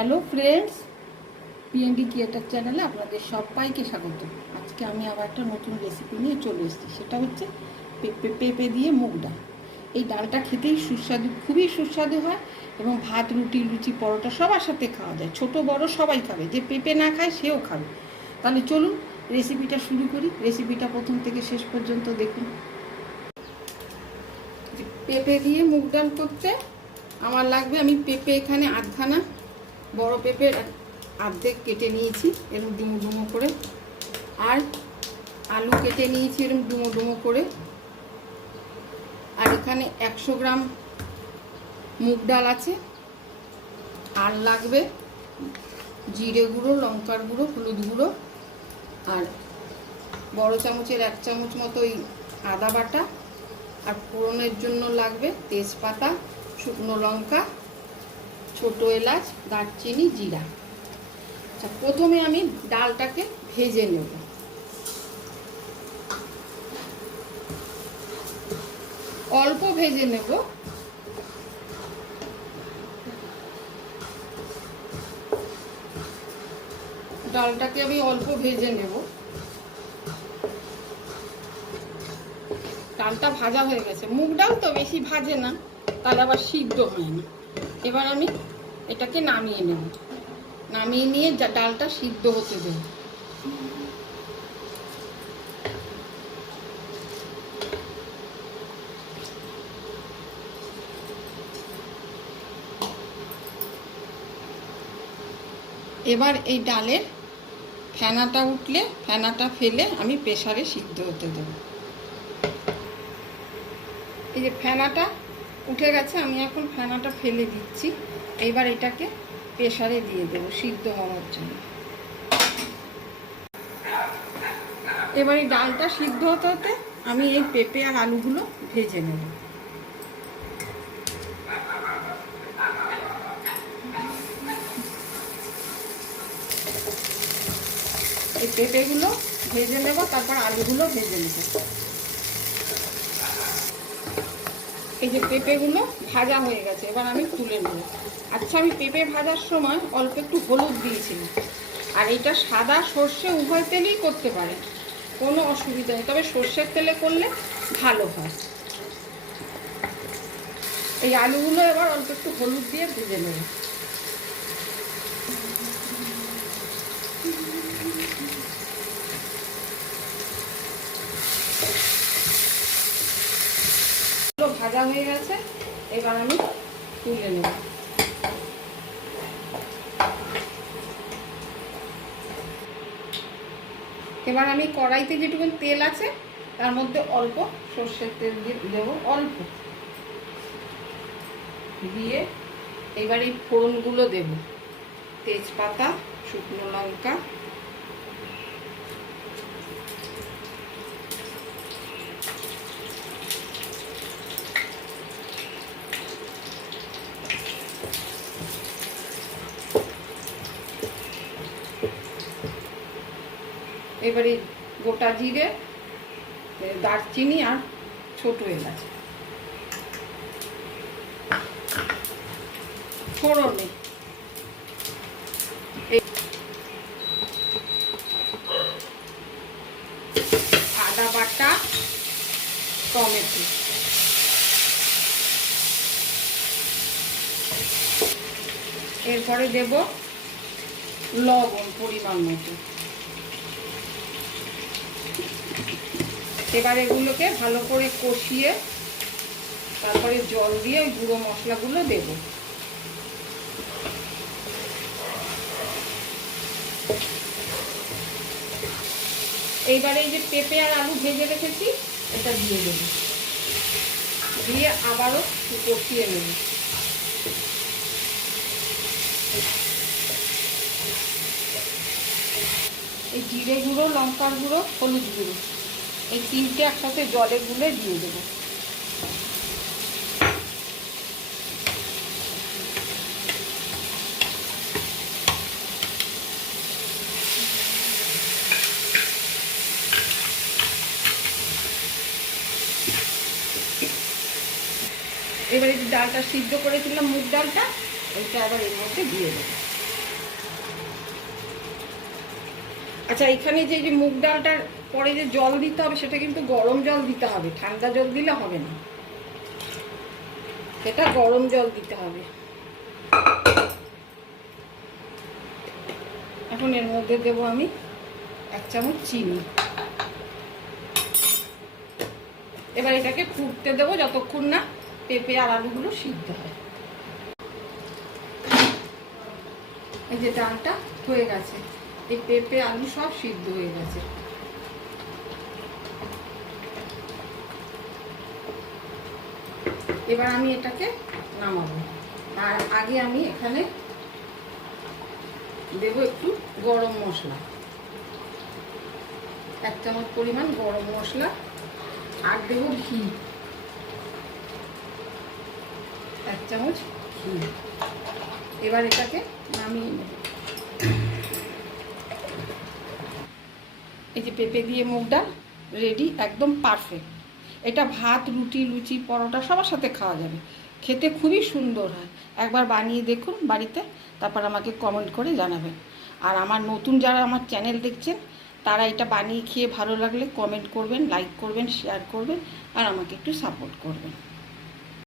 Hello friends, PND creator চ্যানেলে আপনাদের সবাইকে স্বাগত। আজকে আমি আবার একটা নতুন রেসিপি নিয়ে চলে এসেছি। সেটা হচ্ছে পেঁপে দিয়ে মুগ ডাল। এই ডালটা খেতেই সুস্বাদু, খুবই সুস্বাদু হয় এবং ভাত, রুটি, লুচি, পরোটা সবার সাথে খাওয়া যায়। ছোট বড় সবাই খাবে, যে পেঁপে না খায় সেও খাবে। তাহলে চলুন রেসিপিটা শুরু করি। রেসিপিটা প্রথম থেকে শেষ পর্যন্ত দেখুন। পেঁপে দিয়ে মুগ ডাল করতে আমার লাগবে, আমি পেঁপে এখানে আধখানা বড় পেঁপের অর্ধেক কেটে নিয়েছি এরকম ডুমো ডুমো করে, আর আলু কেটে নিয়েছি এরকম ডুমো ডুমো করে, আর এখানে 100 গ্রাম মুগ ডাল আছে, আর লাগবে জিরে গুঁড়ো, লঙ্কার গুঁড়ো, হলুদ গুঁড়ো, আর বড় চামচের 1 চামচ মতো ওই আদা বাটা, আর ফোড়নের জন্য লাগবে তেজপাতা, শুকনো লঙ্কা, ছোটো এলাচ, দারচিনি, জিরা। আচ্ছা, প্রথমে আমি ডালটাকে ভেজে নেব। অল্প ভেজে নেব। ডালটাকে আমি অল্প ভেজে নেব। ডালটা ভাজা হয়ে গেছে। মুগ ডাল তো বেশি ভাজে না, তাহলে আবার সিদ্ধ হয় না। এবার আমি এটাকে নামিয়ে নেব। নামিয়ে নিয়ে ডালটা সিদ্ধ হতে দেব। এবার এই ডালের ফেনাটা উঠলে ফেনাটা ফেলে আমি প্রেসারে সিদ্ধ হতে দেব। এই যে ফেনাটা উঠে গেছে, আমি এখন ফেনাটা ফেলে দিচ্ছি। এবার এটাকে প্রেসারে দিয়ে দেব সিদ্ধ হওয়ার জন্য। এবার এই ডালটা সিদ্ধ হতে হতে আমি এই পেঁপে আর আলুগুলো ভেজে নেব। এই পেঁপেগুলো ভেজে নেব, তারপর আলুগুলো ভেজে নেব। এই যে পেঁপেগুলো ভাজা হয়ে গেছে, এবার আমি তুলে নেব। আচ্ছা, আমি পেঁপে ভাজার সময় অল্প একটু হলুদ দিয়েছিলাম, আর এটা সাদা সর্ষে উভয় তেলেই করতে পারে, কোনো অসুবিধা নেই, তবে সর্ষের তেলে করলে ভালো হয়। এই আলুগুলো এবার অল্প একটু হলুদ দিয়ে ভেজে নেব। ভাজা হয়ে গেছে, এবার আমি তুলে নেব। এবার আমি কড়াইতে যেটুকু তেল আছে তার মধ্যে অল্প সর্ষের তেল দিয়ে দেবো, অল্প দিয়ে এবার এই ফোড়নগুলো দেব। তেজপাতা, শুকনো লঙ্কা, এবারে গোটা জিরে, দারচিনি আর ছোট এলাচ ফোড়নে, আদা বাটা, টমেটো, এরপরে দেব লবণ পরিমাণ মতো। এবার এগুলোকে ভালো করে কষিয়ে তারপরে জল দিয়ে ওই গুঁড়ো মশলাগুলো দেব। এইবারে এই যে পেঁপে আর আলু ভেজে রেখেছি এটা দিয়ে দেব, দিয়ে আবারও কষিয়ে নেব। এই জিরে গুঁড়ো, লঙ্কার গুঁড়ো, হলুদ গুঁড়ো এই তিনটে একসাথে জলে গুলে দিয়ে দেবো। এবারে যে ডালটা সিদ্ধ করেছিলাম মুগ ডালটা, ওইটা আবার এর মধ্যে দিয়ে দেবো। আচ্ছা, এখানে যে যে মুগ ডালটার পরে যে জল দিতে হবে সেটা কিন্তু গরম জল দিতে হবে, ঠান্ডা জল দিলে হবে না, এটা গরম জল দিতে হবে। এখন এর মধ্যে দেবো আমি 1 চামচ চিনি। এবার এটাকে ফুটতে দেবো যতক্ষণ না পেঁপে আর আলুগুলো সিদ্ধ হয়। এই যে ডালটা হয়ে গেছে, এই পেঁপে আলু সব সিদ্ধ হয়ে গেছে। এবার আমি এটাকে নামাবো, আর আগে আমি এখানে দেবো একটু গরম মশলা, 1 চামচ পরিমাণ গরম মশলা, আর দেবো ঘি, 1 চামচ ঘি। এবার এটাকে নামিয়ে নেব। এই যে পেঁপে দিয়ে মুগ ডাল রেডি, একদম পারফেক্ট। এটা ভাত, রুটি, লুচি, পরোটা সবার সাথে খাওয়া যাবে, খেতে খুবই সুন্দর হয়। একবার বানিয়ে দেখুন বাড়িতে, তারপর আমাকে কমেন্ট করে জানাবেন। আর আমার নতুন যারা আমার চ্যানেল দেখছেন তারা এটা বানিয়ে খেয়ে ভালো লাগলে কমেন্ট করবেন, লাইক করবেন, শেয়ার করবেন, আর আমাকে একটু সাপোর্ট করবেন।